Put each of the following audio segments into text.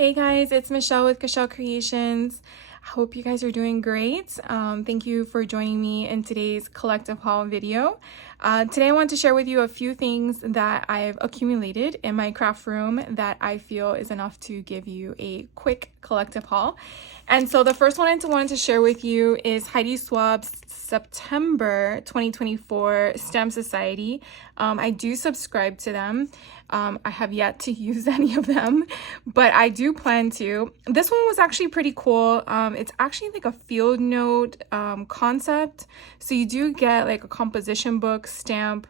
Hey guys, it's Michelle with Michelle Creations. I hope you guys are doing great. Thank you for joining me in today's collective haul video. Today I want to share with you a few things that I've accumulated in my craft room that I feel is enough to give you a quick collective haul. And so the first one I wanted to share with you is Heidi Swaab's September 2024 Stamp Society. I do subscribe to them. I have yet to use any of them, but I do plan to. This one was actually pretty cool. It's actually like a field note concept. So you do get like a composition book, stamp,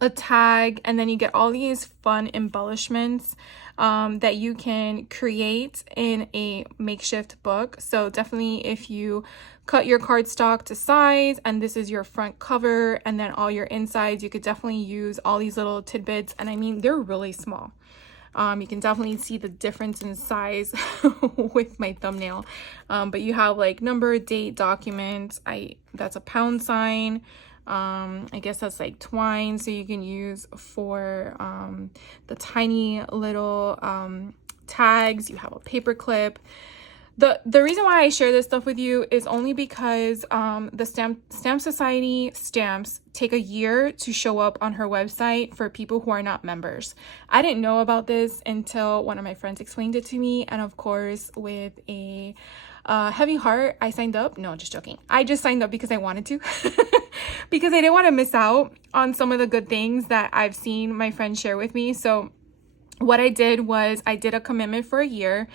a tag, and then you get all these fun embellishments that you can create in a makeshift book. So definitely if you cut your cardstock to size and this is your front cover and then all your insides, you could definitely use all these little tidbits. And I mean, they're really small. You can definitely see the difference in size with my thumbnail. But you have like number, date, document. That's a pound sign. I guess that's like twine, so you can use for the tiny little tags. You have a paper clip. The reason why I share this stuff with you is only because the Stamp Society stamps take a year to show up on her website for people who are not members. I didn't know about this until one of my friends explained it to me, and of course with a heavy heart I signed up. No, just joking. I just signed up because I wanted to because I didn't want to miss out on some of the good things that I've seen my friends share with me. So what I did was I did a commitment for a year.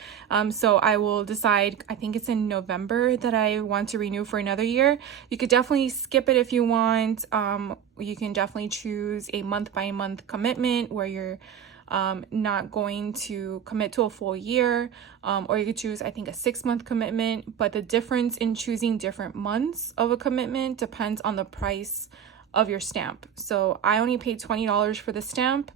So I will decide, I think it's in November, that I want to renew for another year. You could definitely skip it if you want. You can definitely choose a month by month commitment where you're not going to commit to a full year, or you could choose, I think, a 6-month commitment. But the difference in choosing different months of a commitment depends on the price of your stamp. So I only paid $20 for the stamp,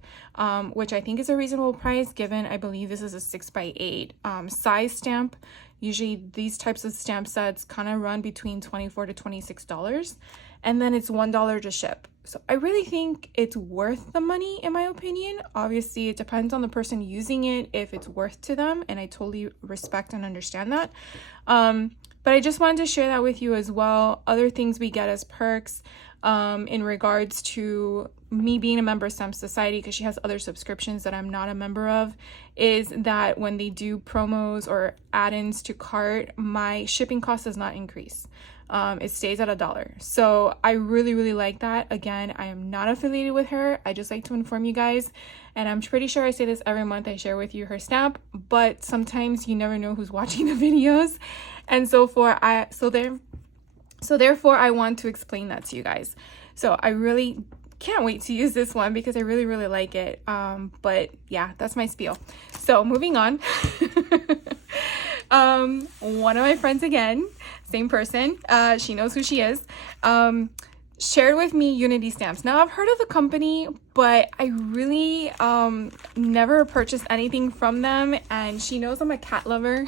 which I think is a reasonable price given I believe this is a 6x8 size stamp. Usually these types of stamp sets kind of run between $24 to $26, and then it's $1 to ship. So I really think it's worth the money in my opinion. Obviously it depends on the person using it if it's worth to them, and I totally respect and understand that. But I just wanted to share that with you as well. Other things we get as perks in regards to me being a member of Stamp Society, because she has other subscriptions that I'm not a member of, is that when they do promos or add-ins to cart, my shipping cost does not increase. It stays at $1. So I really like that. Again, I am not affiliated with her. I just like to inform you guys, and I'm pretty sure I say this every month I share with you her stamp, but sometimes you never know who's watching the videos, and therefore I want to explain that to you guys. So I really can't wait to use this one because I really like it. But yeah, that's my spiel. So moving on. One of my friends, again, same person, she knows who she is, shared with me Unity Stamps. Now I've heard of the company, but I really never purchased anything from them, and she knows I'm a cat lover.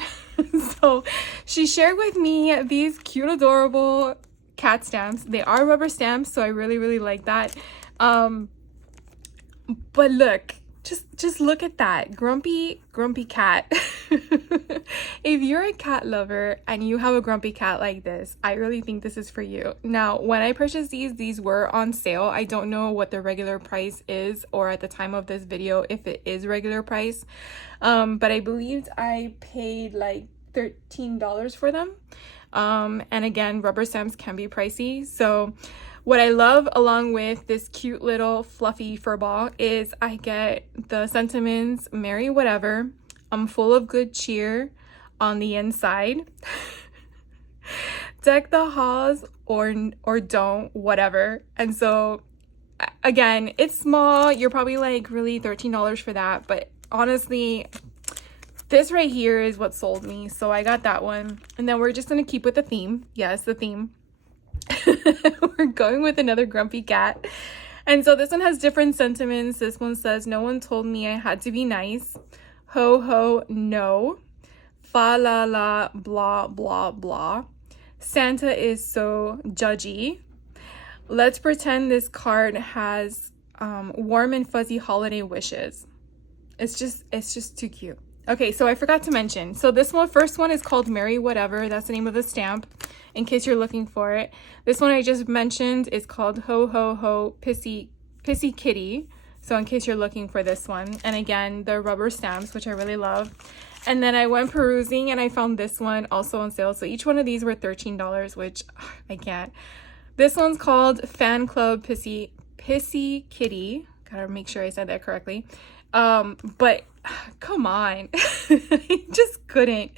So she shared with me these cute, adorable cat stamps. They are rubber stamps, so I really like that. But look, just look at that grumpy cat. If you're a cat lover and you have a grumpy cat like this, I really think this is for you. Now, when I purchased these were on sale. I don't know what the regular price is, or at the time of this video if it is regular price, but I believed I paid like $13 for them. And again, rubber stamps can be pricey. So what I love along with this cute little fluffy fur ball is I get the sentiments, Merry Whatever, I'm full of good cheer on the inside. Deck the halls or don't, whatever. And so again, it's small. You're probably like, really, $13 for that? But honestly, this right here is what sold me. So I got that one. And then we're just going to keep with the theme. Yes, the theme. We're going with another grumpy cat. And so this one has different sentiments. This one says, no one told me I had to be nice. Ho ho no. Fa la la blah blah blah. Santa is so judgy. Let's pretend this card has warm and fuzzy holiday wishes. It's just too cute. Okay, so I forgot to mention. So this first one is called Merry Whatever. That's the name of the stamp, in case you're looking for it. This one I just mentioned is called Ho Ho Ho Pissy Kitty. So in case you're looking for this one. And again, the rubber stamps, which I really love. And then I went perusing and I found this one also on sale. So each one of these were $13, which I can't. This one's called Fan Club Pissy Kitty. Gotta make sure I said that correctly. But come on. I just couldn't.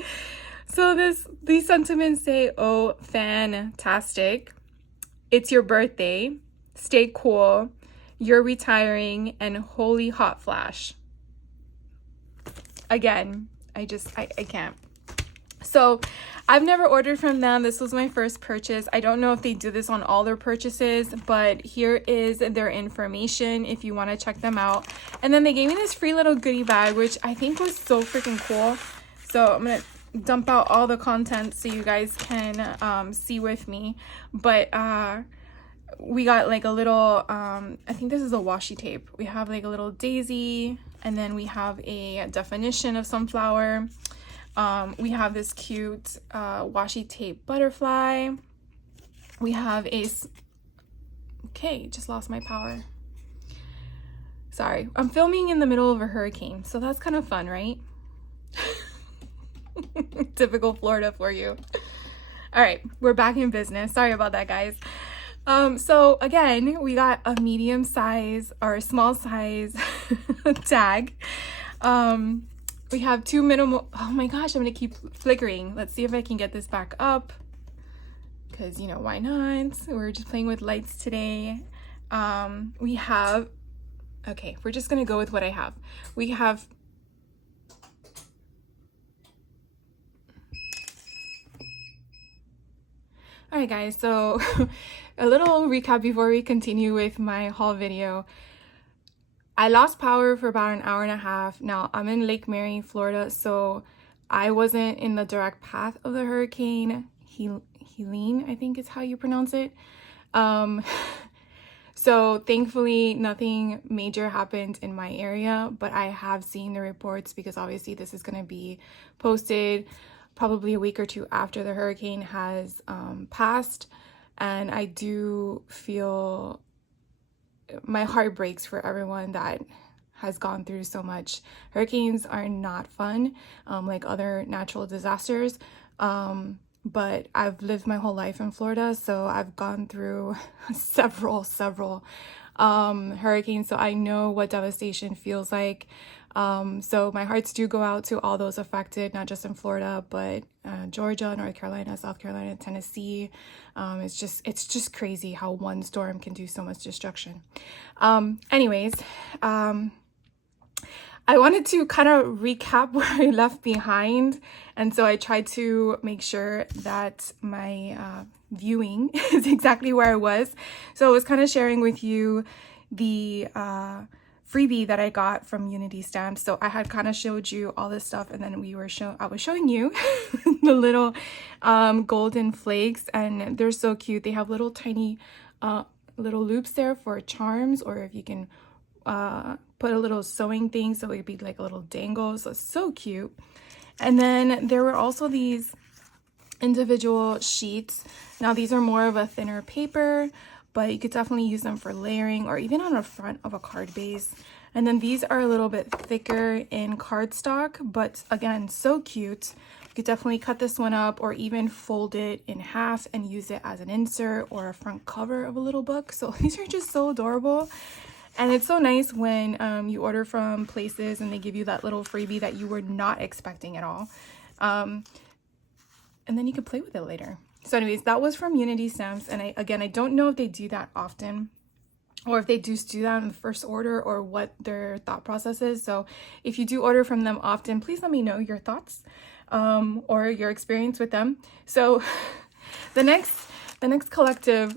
So these sentiments say, oh, fantastic. It's your birthday. Stay cool. You're retiring, and holy hot flash. Again, I can't. So I've never ordered from them. This was my first purchase. I don't know if they do this on all their purchases, but here is their information if you want to check them out. And then they gave me this free little goodie bag, which I think was so freaking cool. So I'm going to dump out all the content so you guys can see with me. But we got like a little, I think this is a washi tape. We have like a little daisy, and then we have a definition of sunflower. We have this cute washi tape butterfly. We have okay, just lost my power. Sorry, I'm filming in the middle of a hurricane, so that's kind of fun, right? Typical Florida for you. All right, we're back in business. Sorry about that, guys. So again, we got a medium size or a small size tag. We have two minimal, oh my gosh, I'm gonna keep flickering. Let's see if I can get this back up, because you know, why not? We're just playing with lights today. We have, okay, we're just gonna go with what I have. We have all right, guys, so a little recap before we continue with my haul video. I lost power for about an hour and a half. Now, I'm in Lake Mary, Florida, so I wasn't in the direct path of the hurricane. Helene, I think is how you pronounce it. So thankfully, nothing major happened in my area, but I have seen the reports because obviously this is going to be posted probably a week or two after the hurricane has passed. And I do feel my heart breaks for everyone that has gone through so much. Hurricanes are not fun, like other natural disasters. But I've lived my whole life in Florida, so I've gone through several hurricanes, so I know what devastation feels like. So my hearts do go out to all those affected, not just in Florida, but Georgia, North Carolina, South Carolina, Tennessee. It's just crazy how one storm can do so much destruction. Anyways, I wanted to kind of recap where I left behind, and so I tried to make sure that my viewing is exactly where I was. So I was kind of sharing with you the freebie that I got from Unity Stamps. So I had kind of showed you all this stuff, and then I was showing you the little golden flakes, and they're so cute. They have little tiny little loops there for charms, or if you can put a little sewing thing so it'd be like a little dangle. So it's so cute. And then there were also these individual sheets. Now these are more of a thinner paper, but you could definitely use them for layering or even on the front of a card base. And then these are a little bit thicker in cardstock, but again, so cute. You could definitely cut this one up or even fold it in half and use it as an insert or a front cover of a little book. So these are just so adorable. And it's so nice when you order from places and they give you that little freebie that you were not expecting at all. And then you can play with it later. So anyways, that was from Unity Stamps. And I don't know if they do that often, or if they do that in the first order, or what their thought process is. So if you do order from them often, please let me know your thoughts or your experience with them. So the next collective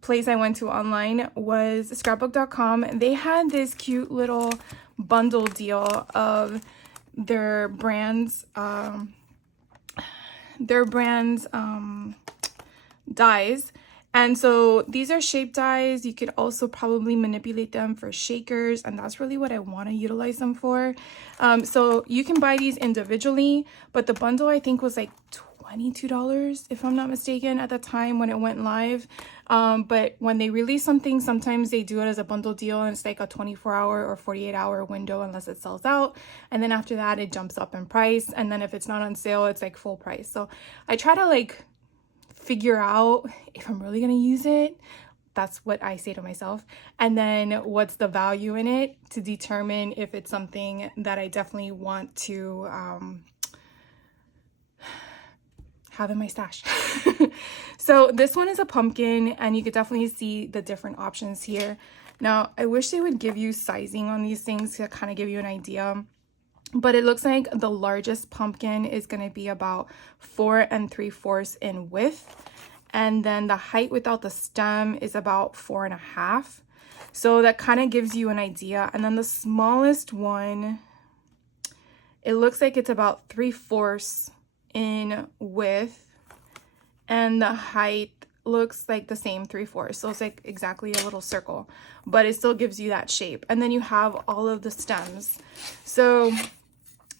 place I went to online was scrapbook.com. They had this cute little bundle deal of their brands dies, And so these are shape dies. You could also probably manipulate them for shakers, and that's really what I want to utilize them for. So you can buy these individually, but the bundle I think was like $22 if I'm not mistaken at the time when it went live. But when they release something, sometimes they do it as a bundle deal, and it's like a 24-hour or 48-hour window unless it sells out, and then after that it jumps up in price, and then if it's not on sale it's like full price. So I try to like figure out if I'm really gonna use it. That's what I say to myself, and then what's the value in it to determine if it's something that I definitely want to have in my stash. So this one is a pumpkin, and you could definitely see the different options here. Now I wish they would give you sizing on these things to kind of give you an idea, but it looks like the largest pumpkin is going to be about 4 3/4 in width, and then the height without the stem is about 4.5. So that kind of gives you an idea. And then the smallest one, it looks like it's about 3/4 in width, and the height looks like the same, 3/4. So it's like exactly a little circle, but it still gives you that shape. And then you have all of the stems. So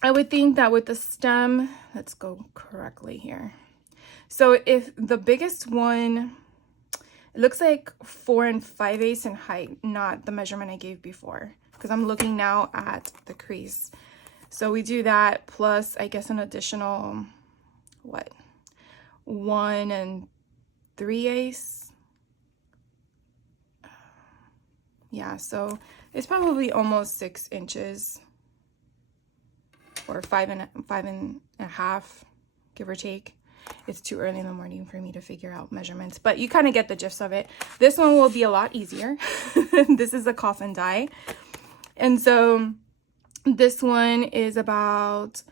I would think that with the stem, let's go correctly here. So if the biggest one, it looks like 4 5/8 in height, not the measurement I gave before, because I'm looking now at the crease. So we do that plus, I guess, an additional, what, 1 3/8. Yeah, so it's probably almost 6 inches, or 5.5, give or take. It's too early in the morning for me to figure out measurements, but you kind of get the gist of it. This one will be a lot easier. This is a coffin die, and so this one is about,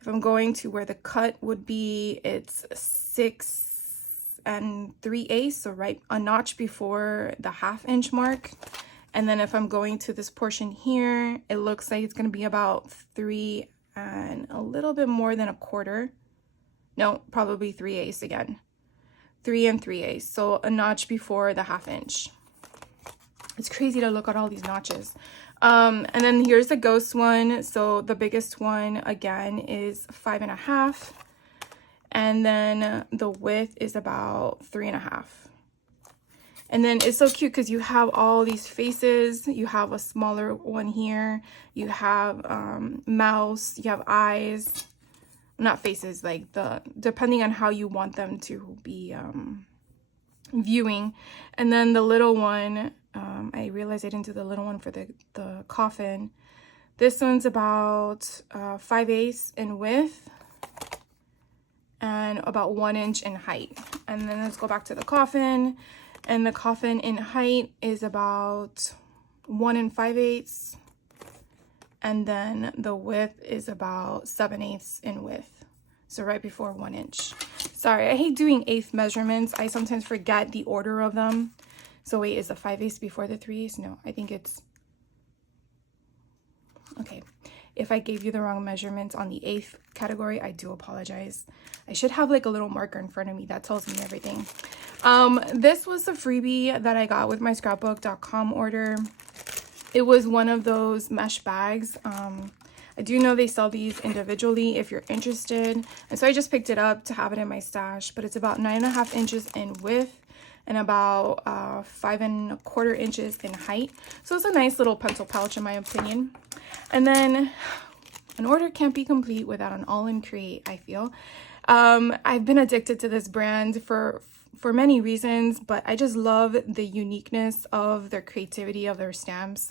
if I'm going to where the cut would be, it's 6 3/8, so right a notch before the 1/2 inch mark. And then if I'm going to this portion here, it looks like it's going to be about 3 and a little bit more than 1/4. No, probably 3/8 again. 3 3/8, so a notch before the 1/2 inch. It's crazy to look at all these notches. And then here's the ghost one. So the biggest one again is 5.5, and then the width is about 3.5. And then it's so cute because you have all these faces. You have a smaller one here. You have mouths. You have eyes. Not faces, like depending on how you want them to be viewing. And then the little one, I realized I didn't do the little one for the coffin. This one's about 5/8 in width and about 1 inch in height. And then let's go back to the coffin. And the coffin in height is about 1 5/8. And then the width is about 7/8 in width. So right before 1 inch. Sorry, I hate doing eighth measurements. I sometimes forget the order of them. So wait, is the 5/8 before the 3/8? No, I think it's, okay. If I gave you the wrong measurements on the eighth category, I do apologize. I should have like a little marker in front of me that tells me everything. This was the freebie that I got with my scrapbook.com order. It was one of those mesh bags. I do know they sell these individually if you're interested. And so I just picked it up to have it in my stash, but it's about 9.5 inches in width and about 5 1/4 inches in height. So it's a nice little pencil pouch in my opinion. And then an order can't be complete without an all-in create, I feel. I've been addicted to this brand for many reasons, but I just love the uniqueness of their creativity of their stamps.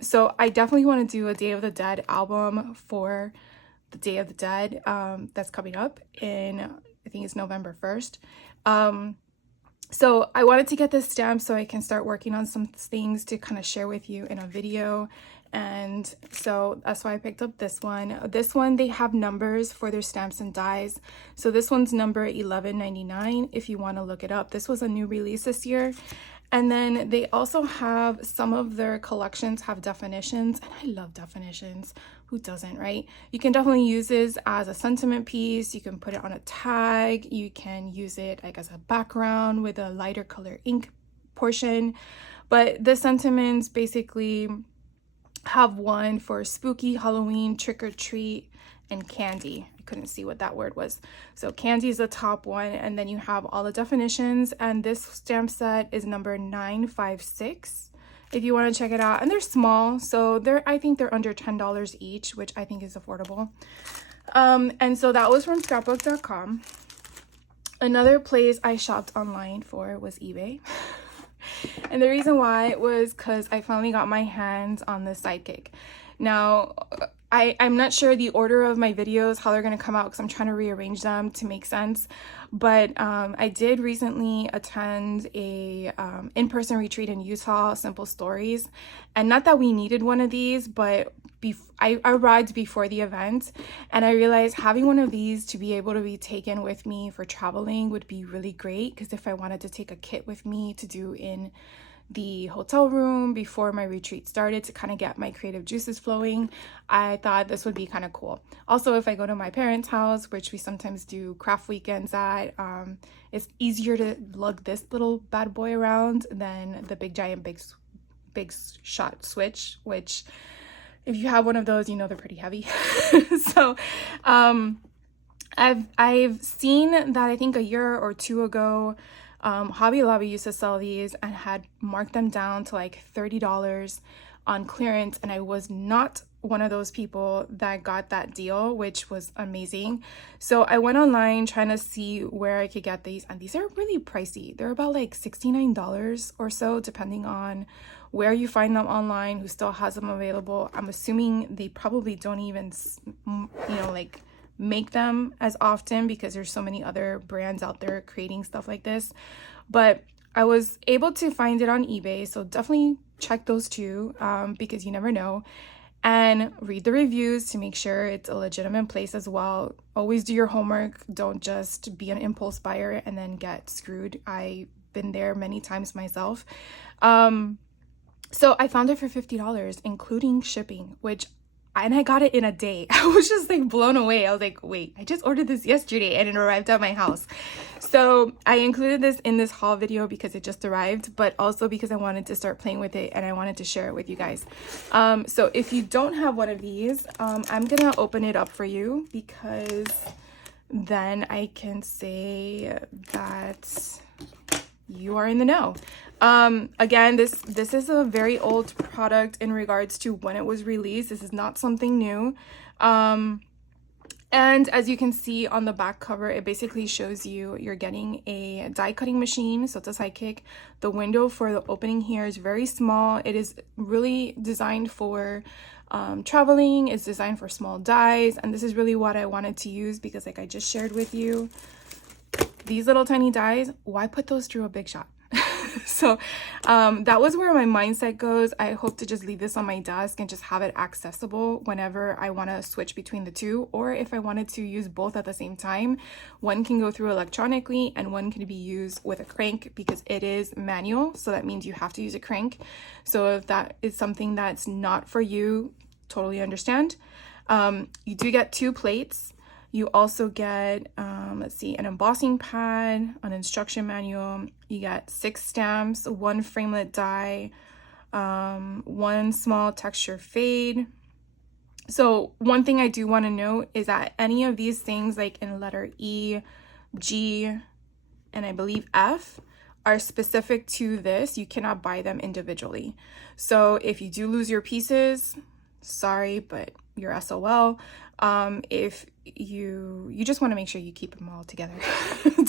So I definitely want to do a Day of the Dead album for the Day of the Dead that's coming up in, I think it's November 1st. So I wanted to get this stamp so I can start working on some things to kind of share with you in a video. And so that's why I picked up this one. This one, they have numbers for their stamps and dies. So this one's number 1199 if you want to look it up. This was a new release this year. And then they also have some of their collections have definitions, and I love definitions. Who doesn't, right? You can definitely use this as a sentiment piece. You can put it on a tag. You can use it like as a background with a lighter color ink portion. But the sentiments basically have one for spooky, Halloween, trick or treat, and candy. I couldn't see what that word was. So candy is the top one, and then you have all the definitions, and this stamp set is number 956 if you want to check it out. And they're small, so I think they're under $10 each, which I think is affordable. And so that was from scrapbook.com. Another place I shopped online for was eBay. And the reason why was because I finally got my hands on the Sidekick. Now, I'm not sure the order of my videos, how they're going to come out, because I'm trying to rearrange them to make sense. But I did recently attend a in-person retreat in Utah, Simple Stories. And not that we needed one of these, but I arrived before the event, and I realized having one of these to be able to be taken with me for traveling would be really great, because if I wanted to take a kit with me to do in the hotel room before my retreat started to kind of get my creative juices flowing, I thought this would be kind of cool. Also, if I go to my parents' house, which we sometimes do craft weekends at, it's easier to lug this little bad boy around than the big giant big shot switch, which if you have one of those, you know they're pretty heavy. So I've seen that, I think a year or two ago, Hobby Lobby used to sell these and had marked them down to like $30 on clearance, and I was not one of those people that got that deal, which was amazing. So I went online trying to see where I could get these, and these are really pricey. They're about like $69 or so, depending on where you find them online, who still has them available. I'm assuming they probably don't even, like make them as often, because there's so many other brands out there creating stuff like this. But I was able to find it on eBay, so definitely check those too, because you never know. And read the reviews to make sure it's a legitimate place as well. Always do your homework. Don't just be an impulse buyer and then get screwed. I've been there many times myself. So I found it for $50, including shipping, and I got it in a day. I was just like blown away. I was like, wait, I just ordered this yesterday and it arrived at my house. So I included this in this haul video because it just arrived, but also because I wanted to start playing with it and I wanted to share it with you guys. So if you don't have one of these, I'm gonna open it up for you, because then I can say that you are in the know. Again, this is a very old product in regards to when it was released. This is not something new. And as you can see on the back cover, it basically shows you're getting a die cutting machine. So it's a Sidekick. The window for the opening here is very small. It is really designed for traveling. It's designed for small dies. And this is really what I wanted to use, because like I just shared with you, these little tiny dies, why put those through a big shot? So that was where my mindset goes. I hope to just leave this on my desk and just have it accessible whenever I want to switch between the two, or if I wanted to use both at the same time. One can go through electronically and one can be used with a crank, because it is manual, so that means you have to use a crank. So if that is something that's not for you, totally understand. You do get 2 plates. You also get, let's see, an embossing pad, an instruction manual. You get 6 stamps, 1 framelit die, 1 small texture fade. So one thing I do want to note is that any of these things, like in letter E, G, and I believe F, are specific to this. You cannot buy them individually. So if you do lose your pieces, sorry, but you're SOL. If you just want to make sure you keep them all together.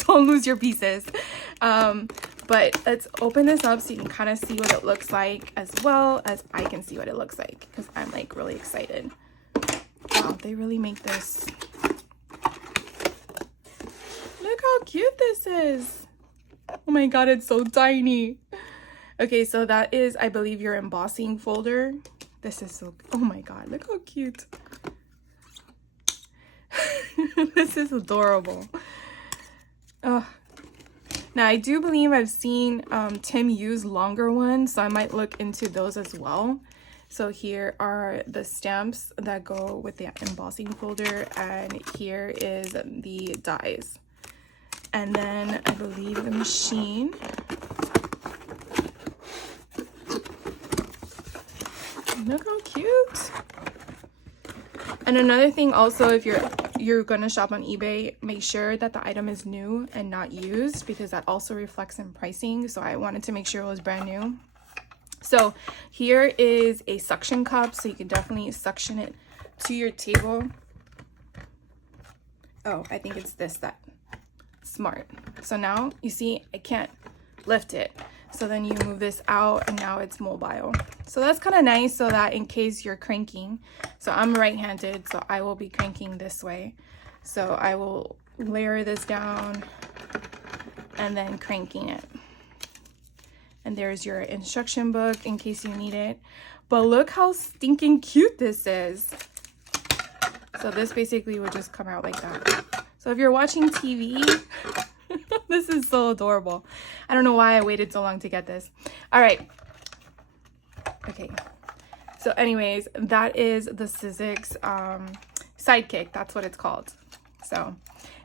Don't lose your pieces. But let's open this up so you can kind of see what it looks like, as well as I can see what it looks like, because I'm like really excited. Wow, they really make this. Look how cute this is. Oh my god, it's so tiny. Okay, so that is, I believe, your embossing folder. This is so, oh my god, look how cute. This is adorable. Oh, Now, I do believe I've seen Tim use longer ones, so I might look into those as well. So here are the stamps that go with the embossing folder, and here is the dies. And then I believe the machine. Look how cute. And another thing also, if you're gonna shop on eBay, make sure that the item is new and not used, because that also reflects in pricing. So I wanted to make sure it was brand new. So here is a suction cup, so you can definitely suction it to your table. Oh, I think it's this that smart. So now you see I can't lift it, so then you move this out and now it's mobile. So that's kind of nice, so that in case you're cranking, so I'm right-handed, so I will be cranking this way, so I will layer this down and then cranking it. And there's your instruction book in case you need it. But look how stinking cute this is. So this basically would just come out like that. So if you're watching TV, this is so adorable. I don't know why I waited so long to get this. All right. Okay. So anyways, that is the Sizex Sidekick. That's what it's called. So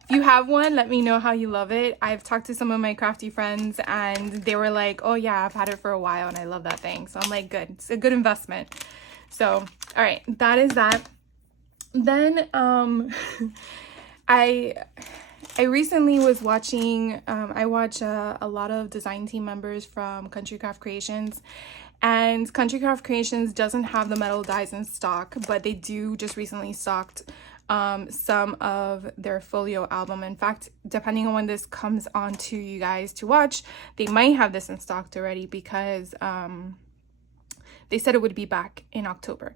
if you have one, let me know how you love it. I've talked to some of my crafty friends and they were like, oh yeah, I've had it for a while and I love that thing. So I'm like, good. It's a good investment. So, all right, that is that. Then I recently was watching, I watch a lot of design team members from Country Craft Creations, and Country Craft Creations doesn't have the metal dies in stock, but they do just recently stocked some of their folio album. In fact, depending on when this comes on to you guys to watch, they might have this in stock already, because they said it would be back in October.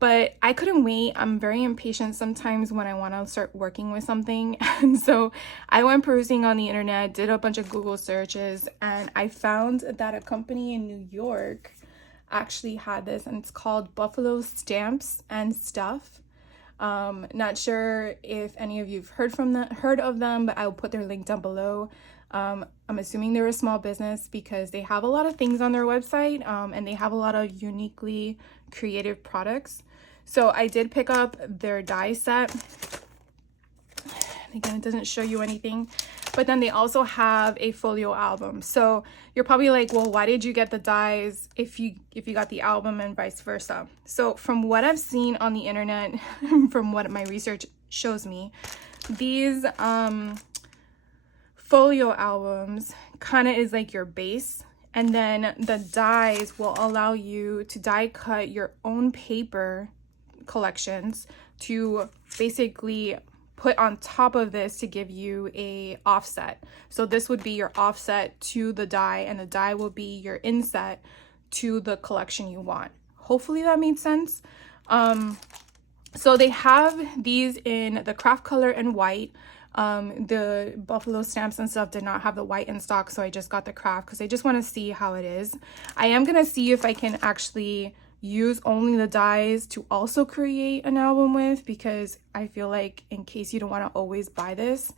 But I couldn't wait. I'm very impatient sometimes when I want to start working with something. And so I went perusing on the internet, did a bunch of Google searches, and I found that a company in New York actually had this, and it's called Buffalo Stamps and Stuff. Not sure if any of you've heard of them, but I'll put their link down below. I'm assuming they're a small business because they have a lot of things on their website, and they have a lot of uniquely creative products. So I did pick up their die set. Again, it doesn't show you anything, but then they also have a folio album. So you're probably like, well, why did you get the dies if you got the album and vice versa? So from what I've seen on the internet, from what my research shows me, these folio albums kind of is like your base, and then the dies will allow you to die cut your own paper collections to basically put on top of this to give you a offset. So this would be your offset to the die, and the die will be your inset to the collection you want. Hopefully that made sense. So they have these in the craft color and white. The Buffalo Stamps and Stuff did not have the white in stock, so I just got the craft because I just want to see how it is. I am gonna see if I can actually use only the dies to also create an album with, because I feel like in case you don't want to always buy this.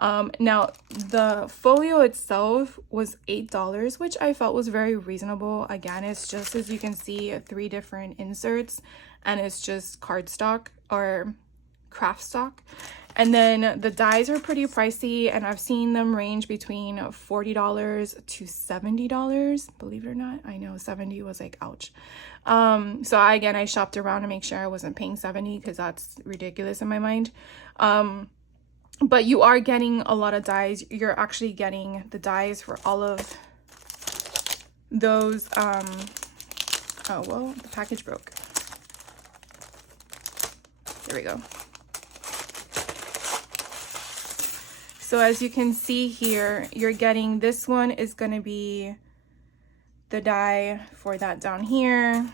Now the folio itself was $8, which I felt was very reasonable. Again, it's just, as you can see, 3 different inserts, and it's just cardstock or craft stock. And then the dies are pretty pricey, and I've seen them range between $40 to $70, believe it or not. I know 70 was like, ouch. So I shopped around to make sure I wasn't paying 70, because that's ridiculous in my mind. But you are getting a lot of dies. You're actually getting the dies for all of those. Oh, well, the package broke. There we go. So as you can see here, you're getting, this one is going to be the die for that down here.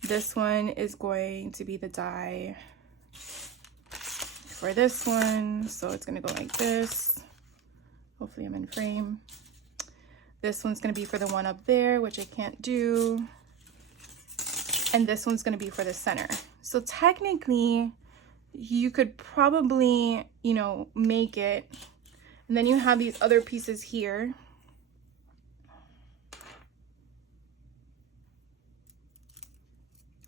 This one is going to be the die for this one. So it's going to go like this. Hopefully I'm in frame. This one's going to be for the one up there, which I can't do. And this one's going to be for the center. So technically, you could probably, you know, make it And then you have these other pieces here.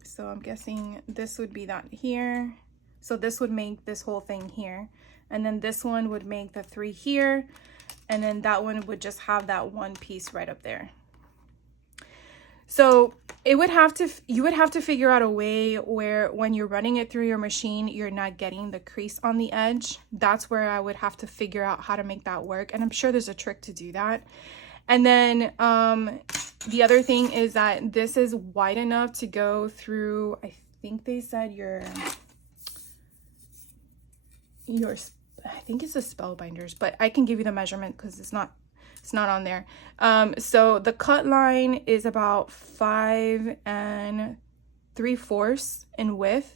So I'm guessing this would be that here. So this would make this whole thing here. And then this one would make the 3 here. And then that one would just have that one piece right up there. So you would have to figure out a way where when you're running it through your machine, you're not getting the crease on the edge. That's where I would have to figure out how to make that work. And I'm sure there's a trick to do that. And then the other thing is that this is wide enough to go through, I think they said your I think it's the spellbinders, but I can give you the measurement because it's not on there. So the cut line is about 5 3/4 in width,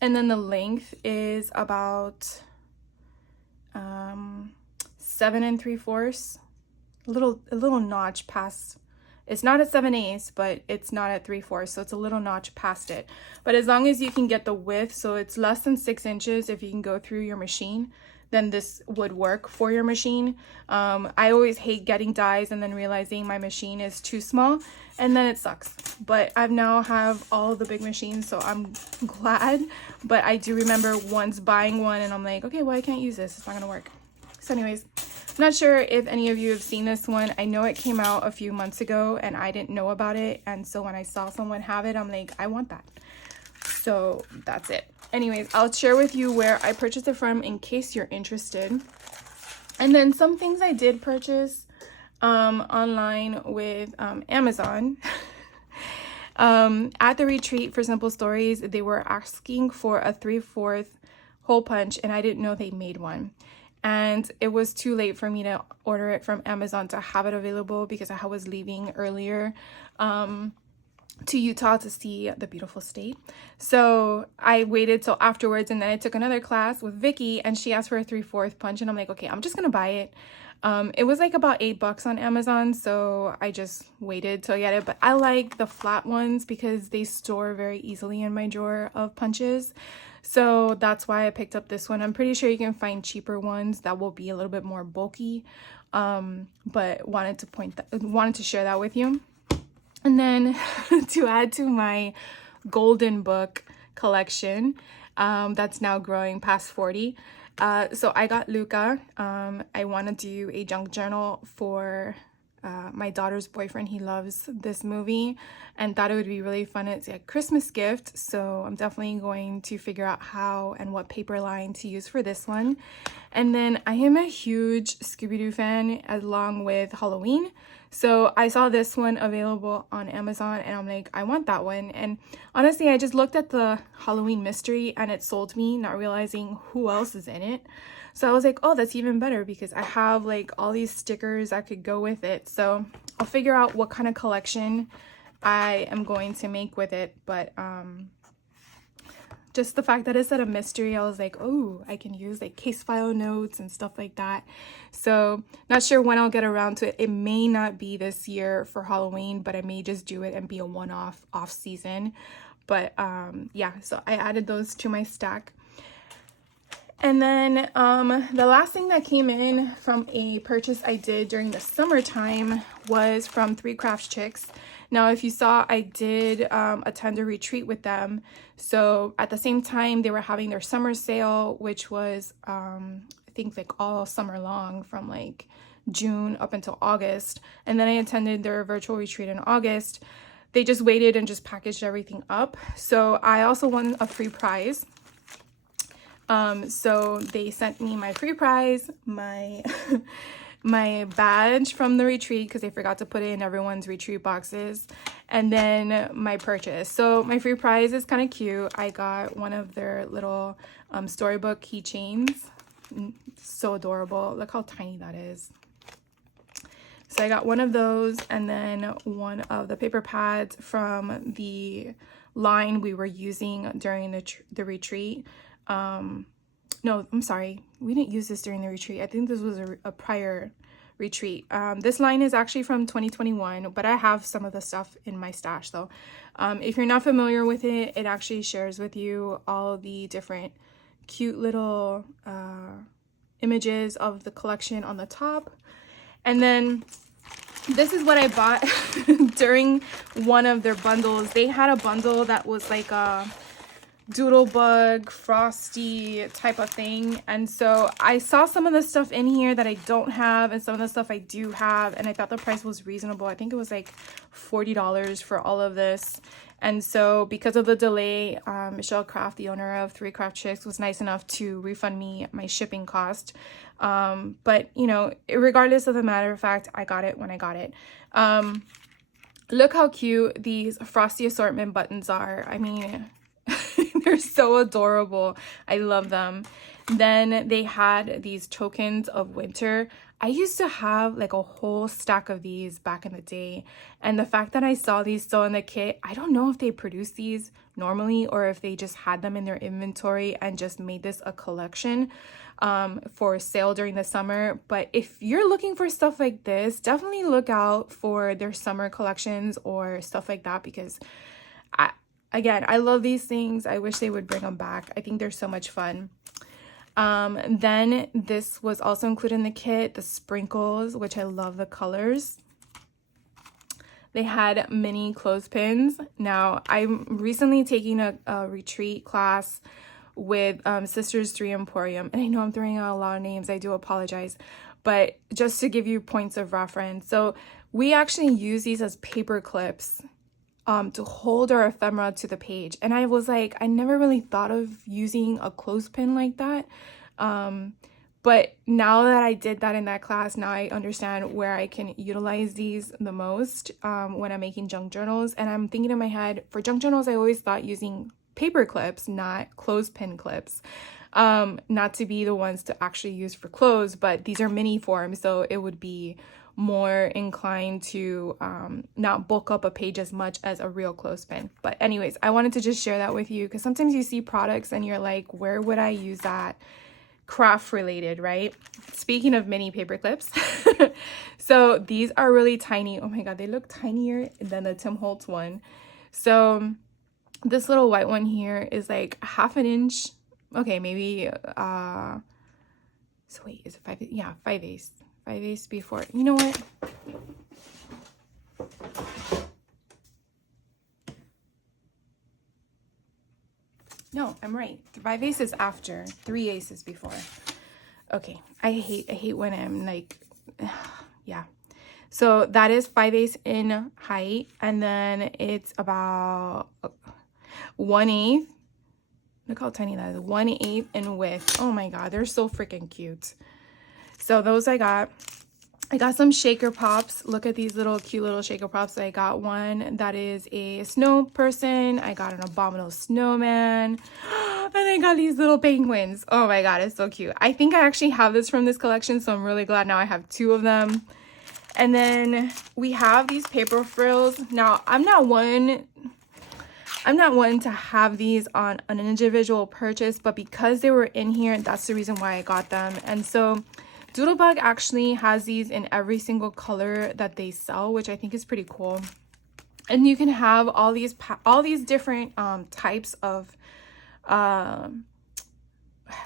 and then the length is about 7 3/4, a little notch past. It's not at 7/8, but it's not at 3/4, so it's a little notch past it. But as long as you can get the width, so it's less than 6 inches, if you can go through your machine, then this would work for your machine. I always hate getting dies and then realizing my machine is too small, and then it sucks. But I now have all of the big machines, so I'm glad. But I do remember once buying one and I'm like, okay, well, I can't use this. It's not gonna work. So anyways, I'm not sure if any of you have seen this one. I know it came out a few months ago and I didn't know about it. And so when I saw someone have it, I'm like, I want that. So that's it. Anyways, I'll share with you where I purchased it from in case you're interested. And then some things I did purchase online with Amazon. At the retreat for Simple Stories, they were asking for a 3/4 hole punch, and I didn't know they made one. And it was too late for me to order it from Amazon to have it available because I was leaving earlier to Utah to see the beautiful state. So I waited till afterwards, and then I took another class with Vicky, and she asked for a 3/4 punch, and I'm like, okay, I'm just gonna buy it. It was like about $8 on Amazon, so I just waited till I get it. But I like the flat ones because they store very easily in my drawer of punches. So that's why I picked up this one. I'm pretty sure you can find cheaper ones that will be a little bit more bulky, but wanted to share that with you. And then to add to my golden book collection, that's now growing past 40. So I got Luca. I want to do a junk journal for my daughter's boyfriend. He loves this movie and thought it would be really fun. It's a Christmas gift. So I'm definitely going to figure out how and what paper line to use for this one. And then I am a huge Scooby-Doo fan along with Halloween. So I saw this one available on Amazon and I'm like, I want that one. And honestly, I just looked at the Halloween mystery and it sold me, not realizing who else is in it. So I was like, oh, that's even better because I have like all these stickers that could go with it. So I'll figure out what kind of collection I am going to make with it. But just the fact that it's a mystery, I was like, oh, I can use like case file notes and stuff like that. So not sure when I'll get around to it. It may not be this year for Halloween, but I may just do it and be a one-off off season. But yeah, so I added those to my stack. And then the last thing that came in from a purchase I did during the summertime was from 3 Crafts Chicks. Now, if you saw, I did attend a retreat with them. So at the same time, they were having their summer sale, which was, I think, like all summer long from like June up until August. And then I attended their virtual retreat in August. They just waited and just packaged everything up. So I also won a free prize. So they sent me my free prize, my my badge from the retreat because they forgot to put it in everyone's retreat boxes, and then my purchase. So my free prize is kind of cute. I got one of their little storybook keychains. So adorable. Look how tiny that is. So I got one of those, and then one of the paper pads from the line we were using during the retreat. No, I'm sorry. We didn't use this during the retreat. I think this was a prior retreat. This line is actually from 2021, but I have some of the stuff in my stash though. If you're not familiar with it, it actually shares with you all the different cute little images of the collection on the top. And then this is what I bought during one of their bundles. They had a bundle that was like a doodlebug frosty type of thing, and so I saw some of the stuff in here that I don't have and some of the stuff I do have, and I thought the price was reasonable. I think it was like $40 for all of this. And so because of the delay, Michelle Craft, the owner of 3 Craft Chicks, was nice enough to refund me my shipping cost. But you know, regardless of the matter of fact, I got it when I got it. Look how cute these Frosty assortment buttons are. I mean, they're so adorable. I love them. Then they had these tokens of winter. I used to have like a whole stack of these back in the day. And the fact that I saw these still in the kit, I don't know if they produce these normally or if they just had them in their inventory and just made this a collection for sale during the summer. But if you're looking for stuff like this, definitely look out for their summer collections or stuff like that, because again, I love these things. I wish they would bring them back. I think they're so much fun. Then this was also included in the kit, the sprinkles, which I love the colors. They had mini clothespins. Now, I'm recently taking a retreat class with Sisters 3 Emporium. And I know I'm throwing out a lot of names. I do apologize. But just to give you points of reference. So we actually use these as paper clips to hold our ephemera to the page. And I was like, I never really thought of using a clothespin like that. But now that I did that in that class, now I understand where I can utilize these the most when I'm making junk journals. And I'm thinking in my head, for junk journals, I always thought using paper clips, not clothespin clips. Not to be the ones to actually use for clothes, but these are mini forms, so it would be more inclined to not bulk up a page as much as a real clothespin. But anyways, I wanted to just share that with you, because sometimes you see products and you're like, where would I use that? Craft related, right? Speaking of mini paper clips, so these are really tiny. Oh my god, they look tinier than the Tim Holtz one. So this little white one here is like 1/2 inch. Okay, maybe so wait, is it 5? Yeah, 5/8. 5/8 before. You know what? No, I'm right. 5/8 is after. 3/8 is before. Okay, I hate when I'm like, yeah. So that is 5/8 in height, and then it's about 1/8. Look how tiny that is. 1/8 in width. Oh my god, they're so freaking cute. So those I got some shaker pops. Look at these little cute little shaker pops. I got one that is a snow person. I got an abominable snowman. And I got these little penguins. Oh my god, it's so cute. I think I actually have this from this collection, so I'm really glad now I have 2 of them. And then we have these paper frills. Now, I'm not one to have these on an individual purchase, but because they were in here, that's the reason why I got them. And so Doodlebug actually has these in every single color that they sell, which I think is pretty cool. And you can have all these different types of I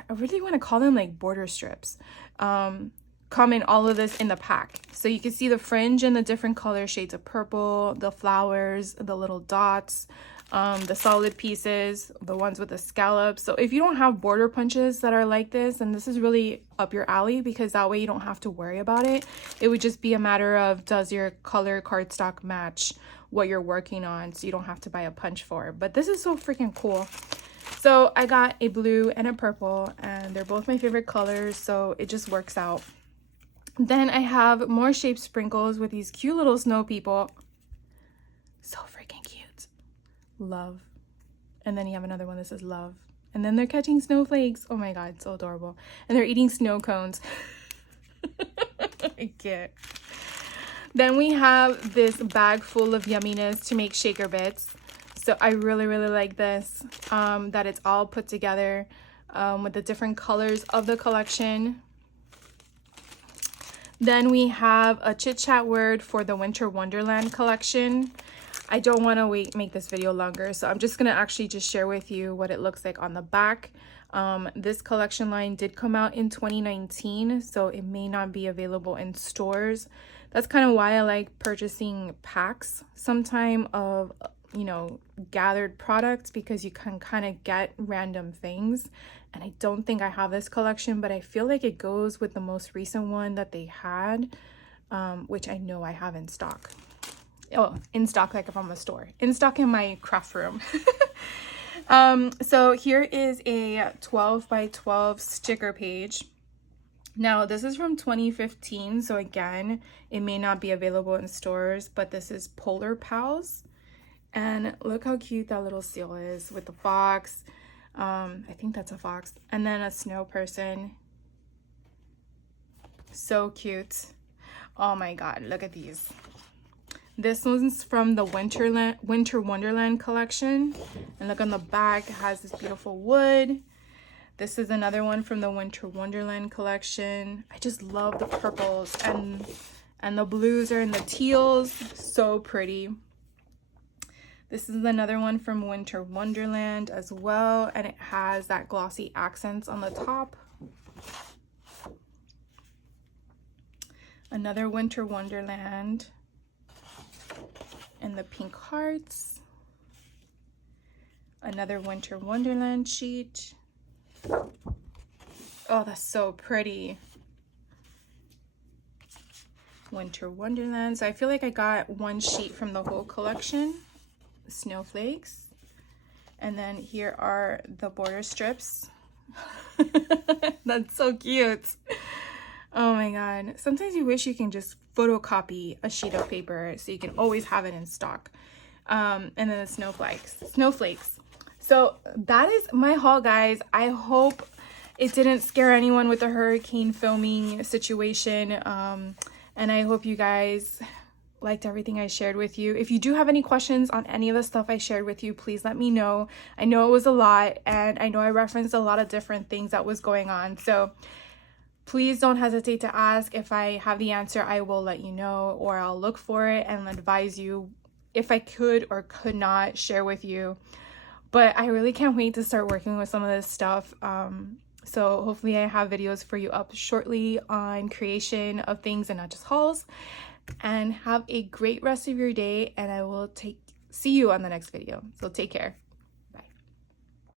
really want to call them like border strips. Come in all of this in the pack. So you can see the fringe in the different color shades of purple, the flowers, the little dots, the solid pieces, the ones with the scallops. So if you don't have border punches that are like this, then this is really up your alley, because that way you don't have to worry about it. It would just be a matter of, does your color cardstock match what you're working on, so you don't have to buy a punch for it. But this is so freaking cool. So I got a blue and a purple, and they're both my favorite colors, so it just works out. Then I have more shaped sprinkles with these cute little snow people. So freaking cute. Love. And then you have another one that says love. And then they're catching snowflakes. Oh my god, so adorable. And they're eating snow cones. I can't. Then we have this bag full of yumminess to make shaker bits. So I really like this, that it's all put together with the different colors of the collection. Then we have a chit chat word for the Winter Wonderland collection. I don't want to make this video longer, so I'm just gonna actually just share with you what it looks like on the back. This collection line did come out in 2019, so it may not be available in stores. That's kind of why I like purchasing packs sometime of, you know, gathered products, because you can kind of get random things. And I don't think I have this collection, but I feel like it goes with the most recent one that they had, which I know I have in stock. Oh, in stock, like from a store. In stock in my craft room. So here is a 12 by 12 sticker page. Now, this is from 2015, so again, it may not be available in stores, but this is Polar Pals. And look how cute that little seal is with the fox. I think that's a fox. And then a snow person. So cute. Oh my god, look at these. This one's from the Winter Wonderland collection. And look on the back, it has this beautiful wood. This is another one from the Winter Wonderland collection. I just love the purples and the blues are in the teals. So pretty. This is another one from Winter Wonderland as well, and it has that glossy accents on the top. Another Winter Wonderland and the pink hearts. Another Winter Wonderland sheet. Oh, that's so pretty. Winter Wonderland. So I feel like I got one sheet from the whole collection. Snowflakes. And then here are the border strips. That's so cute. Oh my god. Sometimes you wish you can just photocopy a sheet of paper so you can always have it in stock. And then the snowflakes. So that is my haul, guys. I hope it didn't scare anyone with the hurricane filming situation. And I hope you guys liked everything I shared with you. If you do have any questions on any of the stuff I shared with you, please let me know. I know it was a lot, and I know I referenced a lot of different things that was going on. So please don't hesitate to ask. If I have the answer, I will let you know, or I'll look for it and advise you if I could or could not share with you. But I really can't wait to start working with some of this stuff. So hopefully I have videos for you up shortly on creation of things and not just hauls. And have a great rest of your day, and I will see you on the next video. So take care.